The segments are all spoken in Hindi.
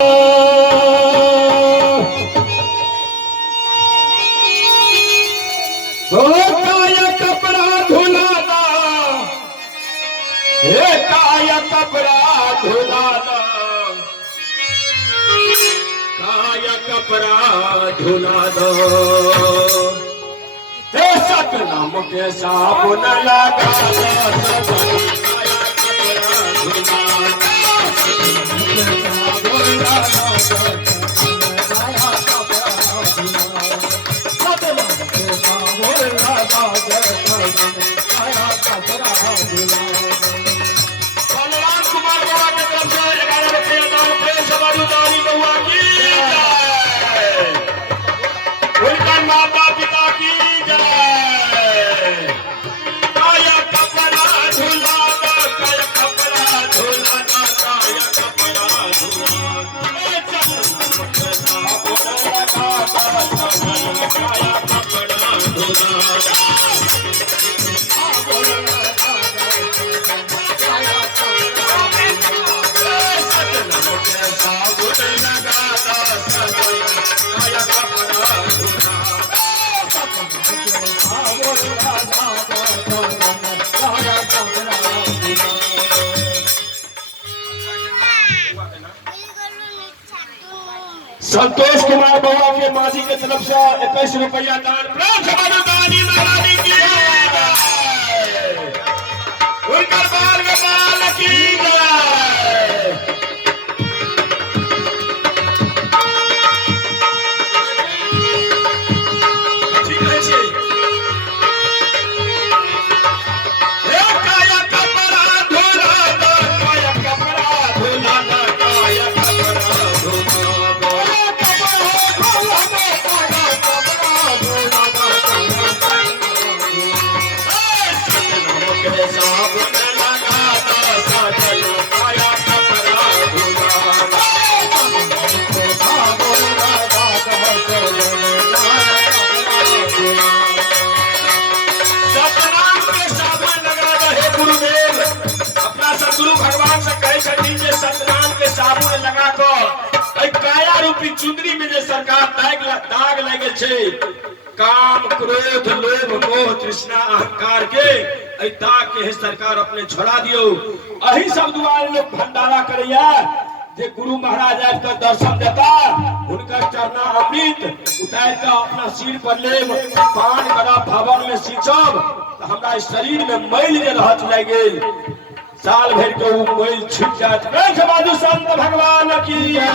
काया कपड़ा धुलाना, हे काया कपड़ा धुलाना, काया कपड़ा धुलाना, हे सतनाम के साबुन लगाना, काया कपड़ा धुलाना, बलराम कुमार बाबा के तरफ से 11 रुपये दान प्रेम सवारी दानी बउआ की जय, उनका माता पिता की जय। काया कपड़ा धुलाना, काया कपड़ा धुलाना, काया कपड़ा धुलाना, काया कपड़ा धुलाना। संतोष कुमार बाबा के माजी के तरफ से 21 रुपया दान प्रेम सवारी दानी महारानी की जय, उनका बाल गोपाल की जय। गुरु भगवान से कहे छथिन जे सतनाम के साबुन लगाकर काया रूपी चुंदरी में जे सरकार दाग लगे छे, काम क्रोध लोभ मोह तृष्णा अहंकार के दाग के सरकार अपने छोड़ा दियो। अही सब दुआरे लोग भंडारा करैया जे गुरु महाराज आज का दर्शन देता, उनका चरना अमृत उतार कर अपना सिर पर लेब, पान बड़ा भवन में सींचब तो हमरा शरीर में मैल जे रहत लगे साल भर के वो मैल छूट जात। साधु संत भगवान की जय।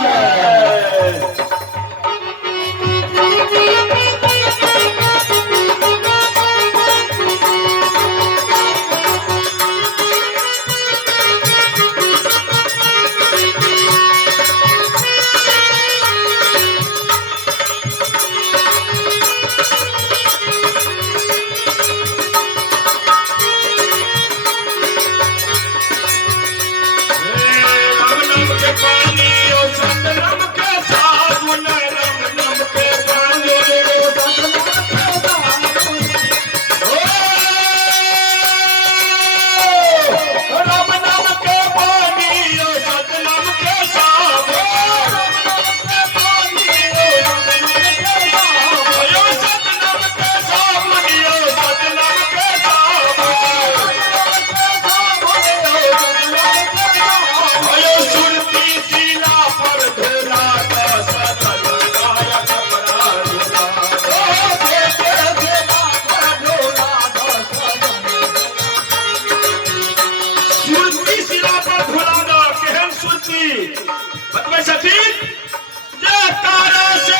बतवे छथिन जे तारा से